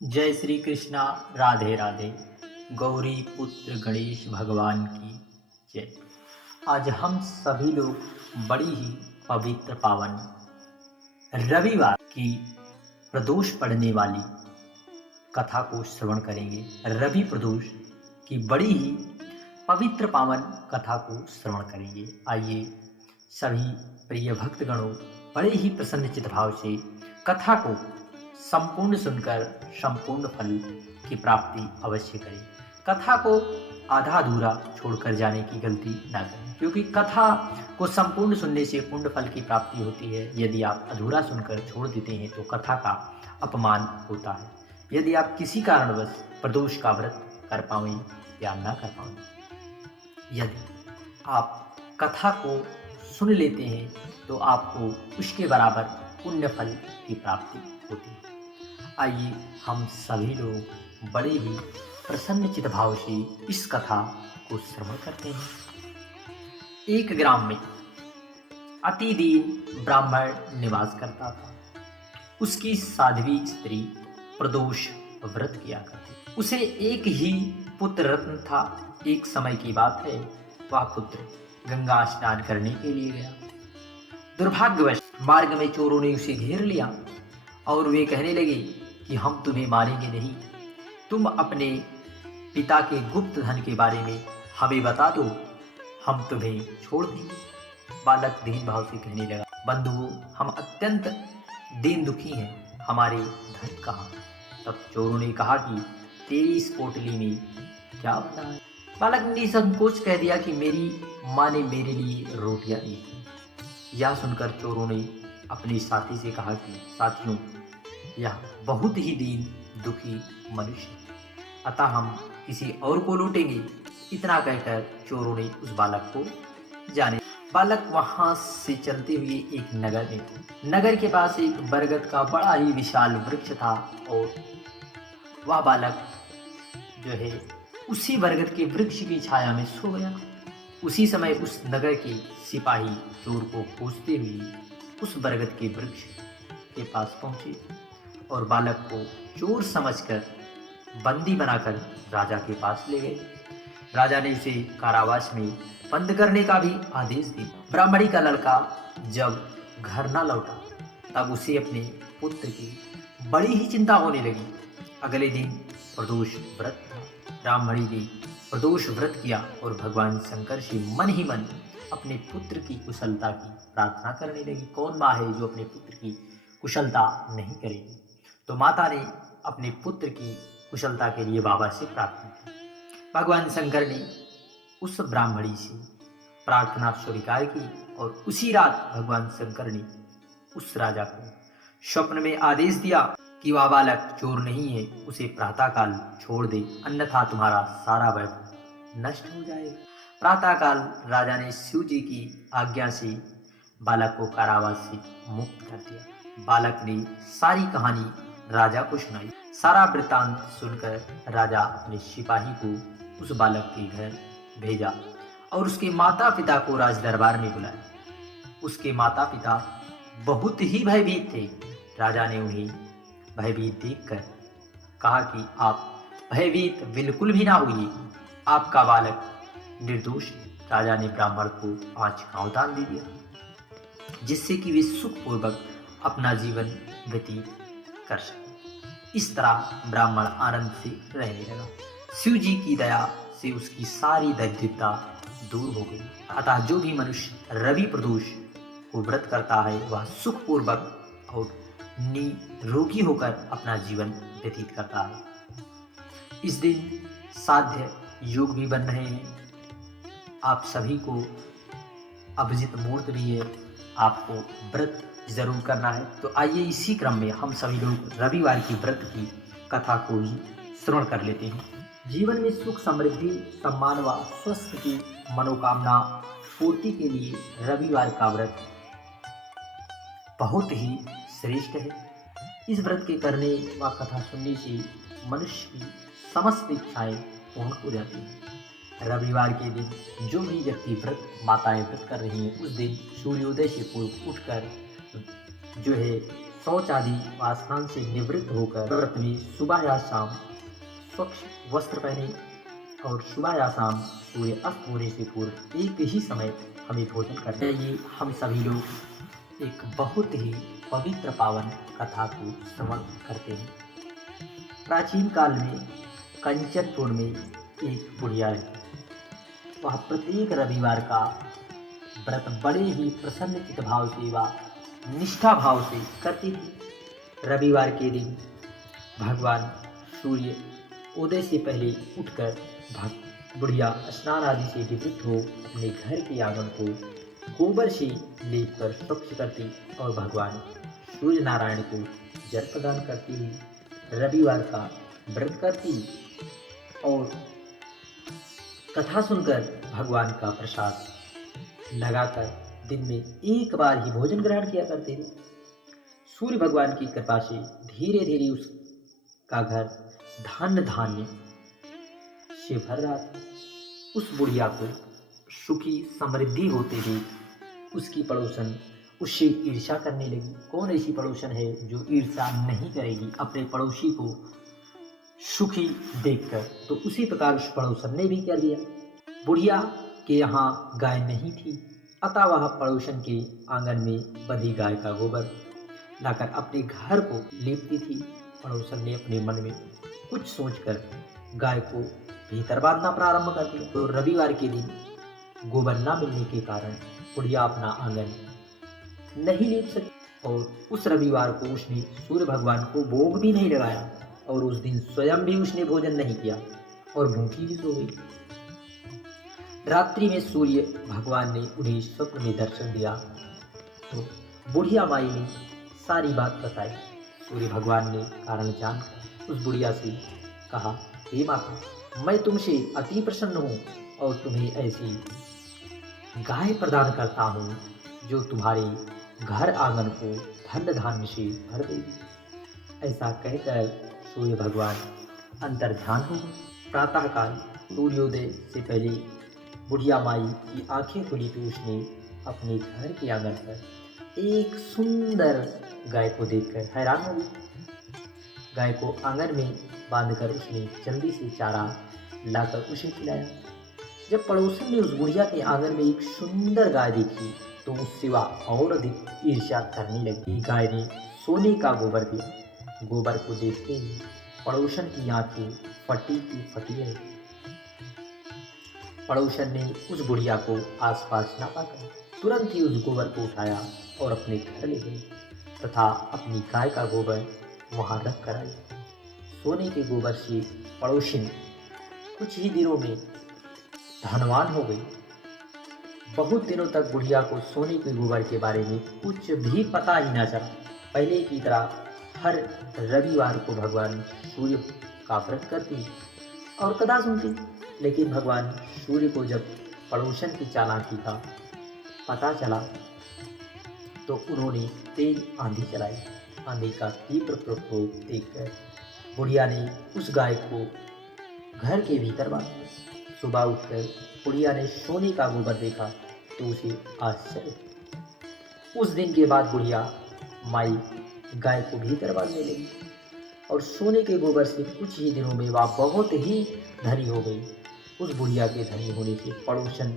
जय श्री कृष्णा। राधे राधे। गौरी पुत्र गणेश भगवान की जय। आज हम सभी लोग बड़ी ही पवित्र पावन रविवार की प्रदोष पड़ने वाली कथा को श्रवण करेंगे। रवि प्रदोष की बड़ी ही पवित्र पावन कथा को श्रवण करेंगे। आइए सभी प्रिय भक्तगणों बड़े ही प्रसन्नचित भाव से कथा को संपूर्ण सुनकर संपूर्ण फल की प्राप्ति अवश्य करें। कथा को आधा अधूरा छोड़कर जाने की गलती ना करें, क्योंकि कथा को संपूर्ण सुनने से पुण्य फल की प्राप्ति होती है। यदि आप अधूरा सुनकर छोड़ देते हैं तो कथा का अपमान होता है। यदि आप किसी कारणवश प्रदोष का व्रत कर पाएं या ना कर पाएं, यदि आप कथा को सुन लेते हैं तो आपको उसके बराबर पुण्य फल की प्राप्ति होती है। आइए हम सभी लोग बड़े ही प्रसन्नचित भाव से इस कथा को श्रवण करते हैं। एक ग्राम में अति दीन ब्राह्मण निवास करता था। उसकी साध्वी स्त्री प्रदोष व्रत किया करती। उसे एक ही पुत्र रत्न था। एक समय की बात है, वह पुत्र गंगा स्नान करने के लिए गया। दुर्भाग्यवश मार्ग में चोरों ने उसे घेर लिया और वे कहने लगे कि हम तुम्हें मारेंगे नहीं, तुम अपने पिता के गुप्त धन के बारे में हमें बता दो, हम तुम्हें छोड़ देंगे। बालक दीन भाव से कहने लगा, बंधुओं, हम अत्यंत दीन दुखी हैं, हमारे धन कहाँ? तब चोरों ने कहा कि तेरी इस पोटली में क्या बना है? बालक ने निसंकोच कह दिया कि मेरी माँ ने मेरे लिए रोटियां दी थी। यह सुनकर चोरों ने अपने साथी से कहा कि साथियों, यह बहुत ही दीन दुखी मनुष्य, अतः हम किसी और को लूटेंगे। इतना कहकर चोरों ने उस बालक को जाने। बालक वहां से चलते हुए एक नगर में थे। नगर के पास एक बरगद का बड़ा ही विशाल वृक्ष था और वह बालक जो है उसी बरगद के वृक्ष की छाया में सो गया। उसी समय उस नगर के सिपाही चोर को खोजते हुए उस बरगद के वृक्ष के पास पहुंचे और बालक को चोर समझकर बंदी बनाकर राजा के पास ले गए। राजा ने उसे कारावास में बंद करने का भी आदेश दिया। ब्राह्मणी का लड़का जब घर न लौटा तब उसे अपने पुत्र की बड़ी ही चिंता होने लगी। अगले दिन प्रदोष व्रत था। ब्राह्मणी ने प्रदोष व्रत किया और भगवान शंकर से मन ही मन अपने पुत्र की कुशलता की प्रार्थना करने लगी। कौन माँ है जो अपने पुत्र की कुशलता नहीं करेगी? तो माता ने अपने पुत्र की कुशलता के लिए बाबा से प्रार्थना की। भगवान शंकर ने उस ब्राह्मणी से प्रार्थना स्वीकार की और उसी रात भगवान शंकर ने उस राजा को स्वप्न में आदेश दिया कि वह बालक चोर नहीं है, उसे प्रातःकाल छोड़ दे, अन्यथा तुम्हारा सारा वैभव नष्ट हो जाएगा। प्रातःकाल राजा ने शिव जी की आज्ञा से बालक को कारावास से मुक्त कर दिया। बालक ने सारी कहानी राजा को सुनाई। सारा वृत्तांत सुनकर राजा अपने सिपाही को उस बालक के घर भेजा और उसके माता पिता को राज दरबार में बुलाया। उसके माता पिता बहुत ही भयभीत थे। राजा ने उन्हें भयभीत देखकर कहा कि आप भयभीत बिल्कुल भी ना होइए, आपका बालक निर्दोष है। राजा ने ब्राह्मण को 5 गांव दान दे दिया, जिससे कि वे सुखपूर्वक अपना जीवन व्यतीत कर सके। इस तरह ब्राह्मण आनंद से रहने लगा। शिव जी की दया से उसकी सारी दरिद्रता दूर हो गई। अतः जो भी मनुष्य रवि प्रदोष को व्रत करता है वह सुखपूर्वक और निरोगी होकर अपना जीवन व्यतीत करता है। इस दिन साध्य योग भी बन रहे हैं। आप सभी को अभिजित मुहूर्त भी है, आपको व्रत जरूर करना है। तो आइए इसी क्रम में हम सभी लोग रविवार की व्रत की कथा को ही श्रवण कर लेते हैं। जीवन में सुख समृद्धि सम्मान व स्वस्थ की मनोकामना पूर्ति के लिए रविवार का व्रत बहुत ही श्रेष्ठ है। इस व्रत के करने व कथा सुनने से मनुष्य की समस्त इच्छाएं पूर्ण हो जाती हैं। रविवार के दिन जो भी व्यक्ति व्रत माताएं व्रत कर रही हैं, उस दिन सूर्योदय से पूर्व उठकर जो है शौच आदि वासना से निवृत्त होकर व्रत में सुबह या शाम स्वच्छ वस्त्र पहने और सुबह या शाम सूर्य अस्त होने से पूर्व एक ही समय हमें भोजन करना चाहिए। हम सभी लोग एक बहुत ही पवित्र पावन कथा को श्रवण करते हैं। प्राचीन काल में कंचनपुर में एक बुढ़िया रहती। वह प्रत्येक रविवार का व्रत बड़े ही प्रसन्नचित भाव से व निष्ठा भाव से करती थी। रविवार के दिन भगवान सूर्य उदय से पहले उठकर बुढ़िया स्नान आदि से निवृत्त हो अपने घर के आंगन को गोबर से लेप कर स्वच्छ करती और भगवान सूर्य नारायण को जल प्रदान करती हुई रविवार का व्रत करती और कथा सुनकर भगवान का प्रसाद लगाकर दिन में एक बार ही भोजन ग्रहण किया करते थे। सूर्य भगवान की कृपा से धीरे धीरे उसका घर धन धान्य से भर रहा था। उस बुढ़िया को सुखी समृद्धि होते देख उसकी पड़ोसन उससे ईर्ष्या करने लगी। कौन ऐसी पड़ोसन है जो ईर्ष्या नहीं करेगी अपने पड़ोसी को सुखी देखकर? तो उसी प्रकार उस पड़ोसन ने भी कर दिया। बुढ़िया के यहाँ गाय नहीं थी, अतः वह पड़ोसन के आंगन में बंधी गाय का गोबर लाकर अपने घर को लीपती थी। पड़ोसन ने अपने मन में कुछ सोचकर गाय को भीतर बांधना प्रारंभ कर दिया। तो रविवार के दिन गोबर न मिलने के कारण बुढ़िया अपना आंगन नहीं लीप सकी और उस रविवार को उसने सूर्य भगवान को भोग भी नहीं लगाया और उस दिन स्वयं भी उसने भोजन नहीं किया और भूखी ही सो गई। रात्रि में सूर्य भगवान ने उन्हें स्वप्न में दर्शन दिया तो बुढ़िया माई ने सारी बात बताई। सूर्य भगवान ने कारण जानकर उस बुढ़िया से कहा, हे माता, मैं तुमसे अति प्रसन्न हूँ और तुम्हें ऐसी गाय प्रदान करता हूँ जो तुम्हारे घर आंगन को धन धान्य से भर देगी। ऐसा कहकर सूर्य भगवान अंतर्ध्यान हो गए। प्रातःकाल सूर्योदय से पहले बुढ़िया माई की आंखें खुली तो उसने अपने घर के आंगन पर एक सुंदर गाय को देखकर हैरान हो गई। गाय को आंगन में बांधकर उसने जल्दी से चारा लाकर उसे खिलाया। जब पड़ोसन ने उस बुढ़िया के आंगन में एक सुंदर गाय देखी तो उससे वह और अधिक ईर्ष्या करने लगी। गाय ने सोने का गोबर दिया। गोबर को देखते ही पड़ोसन की आंखें फटी की फटी है। पड़ोसन ने उस बुढ़िया को आसपास न पाकर तुरंत ही उस गोबर को उठाया और अपने घर ले गई तथा अपनी गाय का गोबर वहां रख कर आई। सोने के गोबर से पड़ोसिन कुछ ही दिनों में धनवान हो गई। बहुत दिनों तक बुढ़िया को सोने के गोबर के बारे में कुछ भी पता ही न चला। पहले की तरह हर रविवार को भगवान सूर्य का व्रत करती और कथा सुनती, लेकिन भगवान सूर्य को जब पड़ोसन की चालाकी का पता चला तो उन्होंने तेज आंधी चलाई। आंधी का तीव्र प्रकोप देखकर बुढ़िया ने उस गाय को घर के भीतर बांध दिया। सुबह उठकर बुढ़िया ने सोने का गोबर देखा तो उसे आश्चर्य। उस दिन के बाद बुढ़िया माई गाय को भीतर बांधने लगी और सोने के गोबर से कुछ ही दिनों में वह बहुत ही धनी हो गई। उस बुढ़िया के धनी होने से पड़ोसन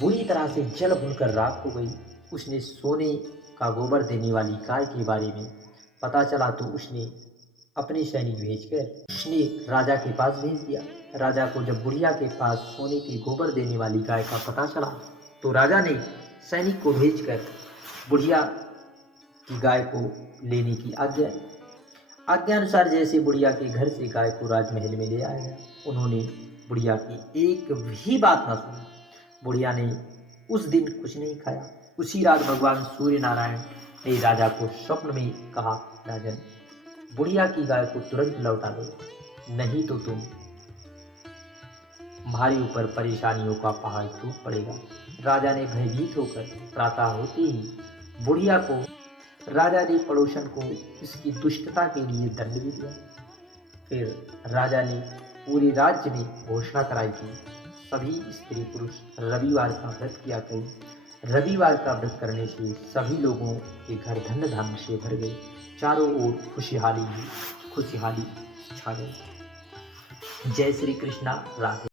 बुरी तरह से जल भूनकर राख हो गई। उसने सोने का गोबर देने वाली गाय के बारे में पता चला तो उसने अपने सैनिक भेजकर उसने राजा के पास भेज दिया। राजा को जब बुढ़िया के पास सोने के गोबर देने वाली गाय का पता चला तो राजा ने सैनिक को भेजकर बुढ़िया की गाय को लेने की आज्ञा अनुसार जैसे बुढ़िया के घर से गाय को राजमहल में ले आया, उन्होंने बुढ़िया की एक भी बात न सुनी। बुढ़िया ने उस दिन कुछ नहीं खाया। उसी रात भगवान सूर्य नारायण ने राजा को स्वप्न में कहा, राजन, बुढ़िया की गाय को तुरंत लौटा दो, नहीं तो तुम्हारे ऊपर परेशानियों का पहाड़ टूट पड़ेगा। राजा ने भयभीत होकर प्रातः होते ही बुढ़िया को राजा ने पड़ोसन को इसकी दुष्टता के लिए दंड भी दिया। फिर राजा ने पूरे राज्य में घोषणा कराई कि सभी स्त्री पुरुष रविवार का व्रत किया करें रविवार का व्रत करने से सभी लोगों के घर धन धान्य से भर गए, चारों ओर खुशहाली ही खुशहाली छा गई। जय श्री कृष्णा। राधे।